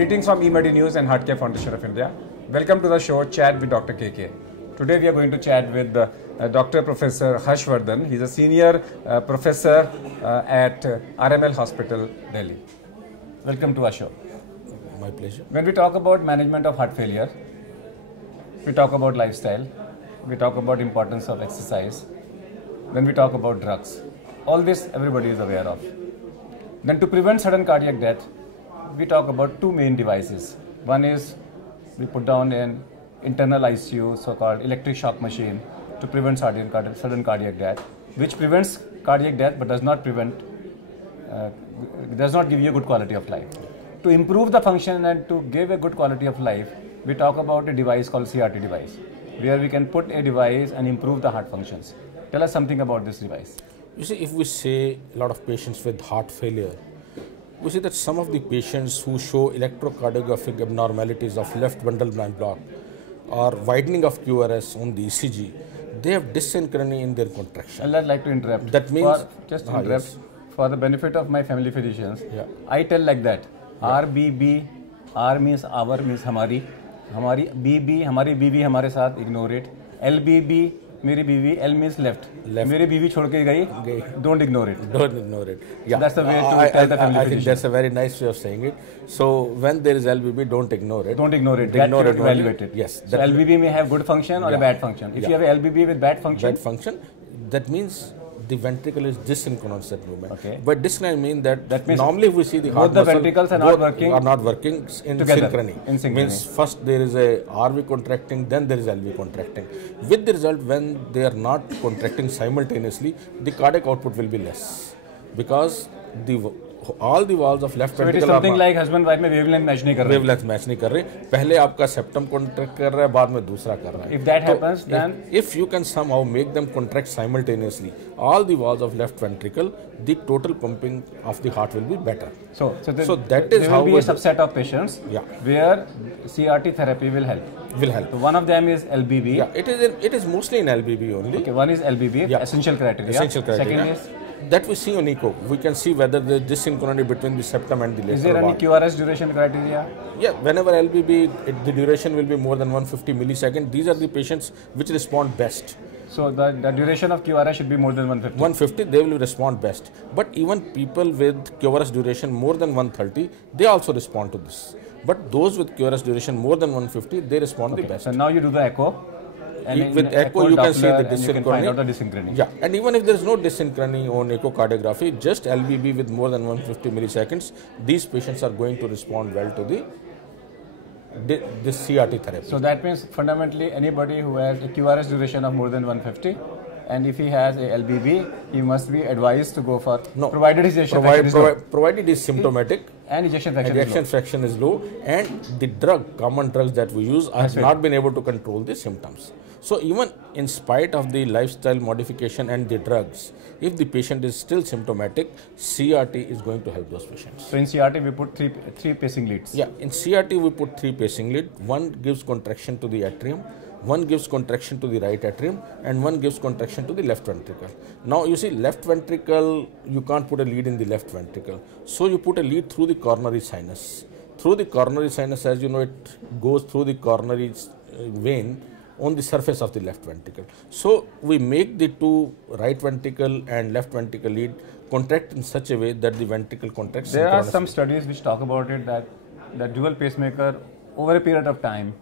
Greetings from eMedi News and Heart Care Foundation of India. Welcome to the show Chat with Dr. KK. Today we are going to chat with Dr. Professor Harsh Wardhan. He is a senior professor at RML Hospital, Delhi. Welcome to our show. My pleasure. When we talk about management of heart failure, we talk about lifestyle, we talk about importance of exercise, then we talk about drugs. All this everybody is aware of. Then to prevent sudden cardiac death, we talk about two main devices. One is we put down an internal ICU, so-called electric shock machine, to prevent sudden cardiac death, which prevents cardiac death but does not give you a good quality of life. To improve the function and to give a good quality of life, we talk about a device called CRT device, where we can put a device and improve the heart functions. Tell us something about this device. You see, if we say a lot of patients with heart failure, we see that some of the patients who show electrocardiographic abnormalities of left bundle branch block or widening of QRS on the ECG, they have dyssynchrony in their contraction. I'd like to interrupt. That means... Yes. For the benefit of my family physicians, yeah. I tell like that. Yeah. RBB, R means our, means hamari BB, hamari BB hamare saath, ignore it. LBB, मेरी बीवी, L means left. मेरी बीवी छोड़ के गई, don't ignore it. Don't ignore it. Yeah. So that's the way to tell the family I think that's a very nice way of saying it. So when there is LBB, don't ignore it. Don't ignore it. Evaluate it. Yes. So LBB may have good function or a bad function. If you have a LBB with bad function, that means the ventricle is dysynchronous at movement. Okay. But dysynchronous means that means normally we see the heart both the ventricles are not working in together, synchrony. Means first there is a RV contracting, then there is LV contracting. With the result, when they are not contracting simultaneously, the cardiac output will be less because all the valves of left ventricle. So it is something like husband wife में wavelength match नहीं कर रहे. Wavelength match नहीं कर रहे. पहले आपका septum contract कर रहा है, बाद में दूसरा कर रहा है. If that happens, then if you can somehow make them contract simultaneously, all the valves of left ventricle, the total pumping of the heart will be better. So that is there how will be a subset of patients where CRT therapy will help. So one of them is LBB. Yeah, it is mostly in LBB only. Okay, one is LBB, essential criteria. Second is that we see on echo. We can see whether there is dyssynchrony between the septum and the lateral. Is there any QRS duration criteria? Yeah, whenever LBB, the duration will be more than 150 milliseconds. These are the patients which respond best. So the duration of QRS should be more than 150? 150, they will respond best. But even people with QRS duration more than 130, they also respond to this. But those with QRS duration more than 150, they respond the best. So now you do the echo. And with echo you can see the dysynchrony. You can find out the dysynchrony. Yeah, and even if there is no dysynchrony on echocardiography, just LBB with more than 150 milliseconds, these patients are going to respond well to this CRT therapy. So that means fundamentally anybody who has a QRS duration of more than 150, and if he has a LBB, he must be advised to go for, provided his ejection fraction is low. Provided is symptomatic and ejection fraction is low, and the common drugs that we use have not been able to control the symptoms. So even in spite of the lifestyle modification and the drugs, if the patient is still symptomatic, CRT is going to help those patients. So in CRT we put three pacing leads. Yeah, in CRT we put 3 pacing leads. One gives contraction to the atrium, one gives contraction to the right atrium, and one gives contraction to the left ventricle. Now you see, left ventricle, you can't put a lead in the left ventricle. So you put a lead through the coronary sinus. Through the coronary sinus, as you know, it goes through the coronary vein on the surface of the left ventricle. So we make the two right ventricle and left ventricle lead contract in such a way that the ventricle contracts. There are some studies which talk about it that the dual pacemaker over a period of time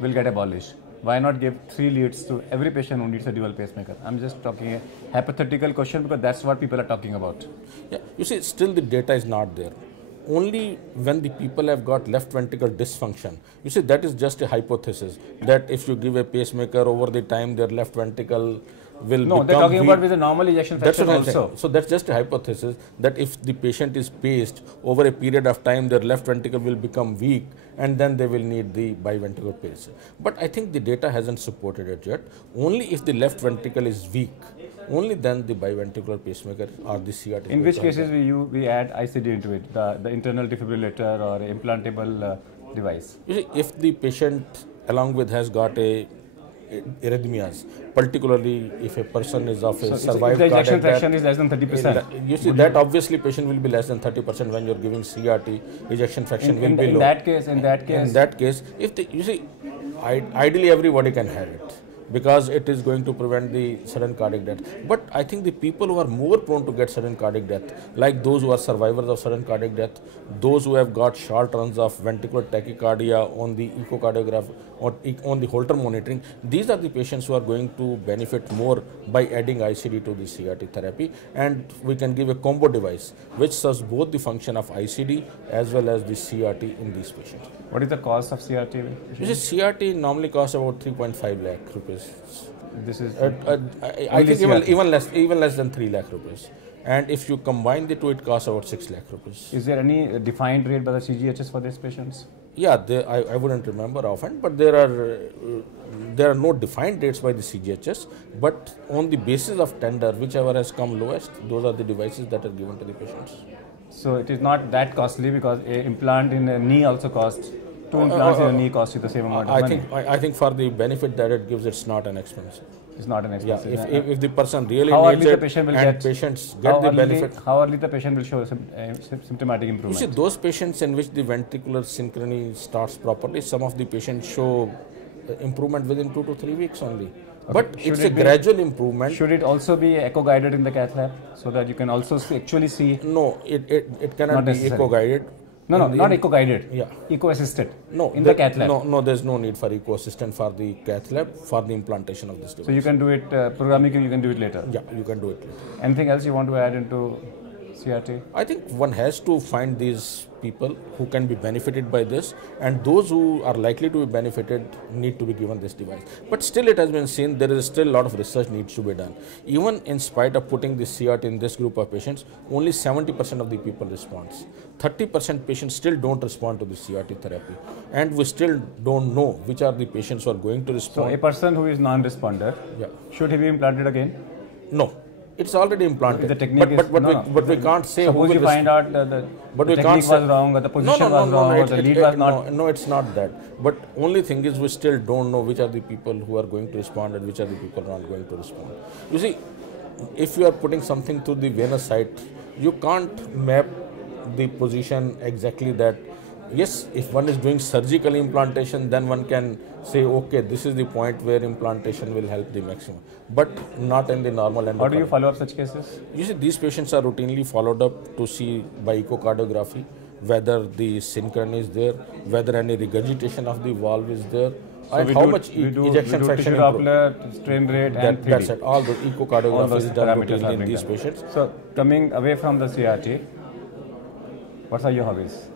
will get abolished. Why not give 3 leads to every patient who needs a dual pacemaker? I'm just talking a hypothetical question because that's what people are talking about. Yeah, you see, still the data is not there. Only when the people have got left ventricle dysfunction, you see, that is just a hypothesis that if you give a pacemaker over the time, their left ventricle will become they're talking weak. about with a normal ejection fraction also. So that's just a hypothesis that if the patient is paced over a period of time, their left ventricle will become weak and then they will need the biventricular pace. But I think the data hasn't supported it yet. Only if the left ventricle is weak, only then the biventricular pacemaker or the CRT. In which cases we add ICD into it, the internal defibrillator or implantable device. You see, if the patient along with has got a arrhythmias, particularly if a person is of a survived the ejection cardiac fraction death. is less than 30%. You see, that obviously patient will be less than 30% when you're giving CRT, ejection fraction will be low. In that case, if you see, ideally everybody can have it, because it is going to prevent the sudden cardiac death. But I think the people who are more prone to get sudden cardiac death, like those who are survivors of sudden cardiac death, those who have got short runs of ventricular tachycardia on the echocardiograph or on the Holter monitoring, these are the patients who are going to benefit more by adding ICD to the CRT therapy. And we can give a combo device which serves both the function of ICD as well as the CRT in these patients. what is the cost of CRT? You see, CRT normally costs about 3.5 lakh rupees. This is I think even less than 3 lakh rupees. And if you combine the two, it costs about 6 lakh rupees. Is there any defined rate by the CGHS for these patients? Yeah, I wouldn't remember offhand, but there are no defined rates by the CGHS. But on the basis of tender, whichever has come lowest, those are the devices that are given to the patients. So it is not that costly, because an implant in a knee also costs. Two implants in a knee cost you the same amount of money. I think for the benefit that it gives, it's not an expense. It's not an expensive. Yeah, if the person really how needs early it the patient will and get, patients get the benefit. How early the patient will show symptomatic You improvement? see, those patients in which the ventricular synchrony starts properly, some of the patients show improvement within 2 to 3 weeks only. Okay. But it's a gradual improvement. Should it also be echo-guided in the cath lab, so that you can also actually see? No, it cannot be echo-guided. No, not echo-guided. Yeah. Echo-assisted. No, in the cath lab. No, there's no need for echo-assistant for the cath lab for the implantation of this device. So you can do it programming. You can do it later. Yeah, you can do it later. Anything else you want to add into CRT? I think one has to find these people who can be benefited by this, and those who are likely to be benefited need to be given this device. But still, it has been seen there is still a lot of research needs to be done. Even in spite of putting the CRT in this group of patients, only 70% of the people responds. 30% patients still don't respond to the CRT therapy, and we still don't know which are the patients who are going to respond. So a person who is non-responder, should he be implanted again? No. It's already implanted. The technique but we can't say. Suppose you find out that the technique was wrong, or the position was wrong, or the lead was not. No, it's not that. But only thing is, we still don't know which are the people who are going to respond and which are the people who are not going to respond. You see, if you are putting something to the venous site, you can't map the position exactly that. Yes, if one is doing surgical implantation, then one can say, okay, this is the point where implantation will help the maximum, but not in the normal endocardium. How do you follow up such cases? You see, these patients are routinely followed up to see by echocardiography whether the synchrony is there, whether any regurgitation of the valve is there, so and how much ejection fraction Doppler, strain rate, and 3D. That's it. All the echocardiography is done routinely in these patients. So, coming away from the CRT, what are your hobbies?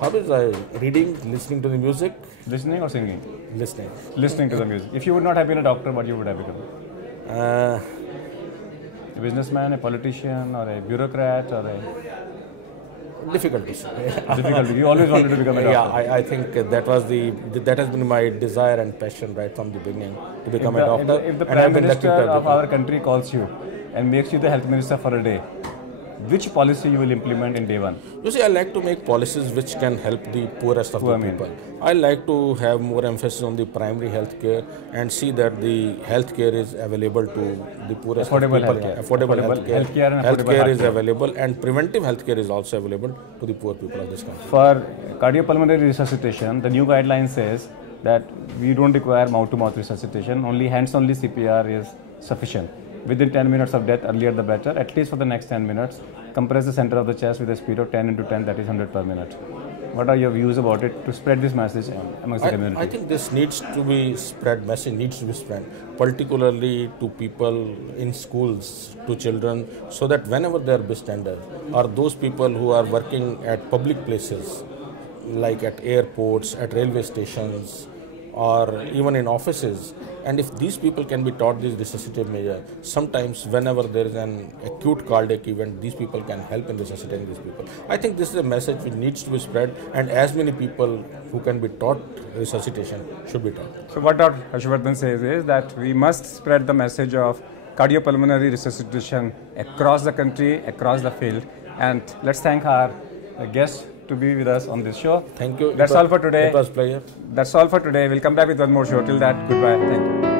Hobbies are reading, listening to the music. Listening or singing? Listening. Listening to the music. If you would not have been a doctor, what you would have become? A businessman, a politician, or a bureaucrat, or a... Difficult to say. Difficult. You always wanted to become a doctor. Yeah, I think that has been my desire and passion right from the beginning, to become a doctor. If the Prime Minister of our country calls you and makes you the health minister for a day, which policy you will implement in day one? You see, I like to make policies which can help the poorest of the people. I like to have more emphasis on the primary health care and see that the health care is available to the poorest of people. Affordable health care is available, and preventive health care is also available to the poor people of this country. For cardiopulmonary resuscitation, the new guideline says that we don't require mouth-to-mouth resuscitation, only hands-only CPR is sufficient. Within 10 minutes of death, earlier the better, at least for the next 10 minutes. Compress the center of the chest with a speed of 10 into 10, that is 100 per minute. What are your views about it to spread this message amongst the community? I think this needs to be spread, message needs to be spread, particularly to people in schools, to children, so that whenever they are bystanders, or those people who are working at public places, like at airports, at railway stations, or even in offices, and if these people can be taught this resuscitative measure, sometimes whenever there is an acute cardiac event, these people can help in resuscitating these people. I think this is a message which needs to be spread, and as many people who can be taught resuscitation should be taught. So what Dr. Harsh Wardhan says is that we must spread the message of cardiopulmonary resuscitation across the country, across the field, and let's thank our guest to be with us on this show. Thank you. That's all for today. It was a pleasure. That's all for today. We'll come back with one more show. Till that, goodbye. Thank you.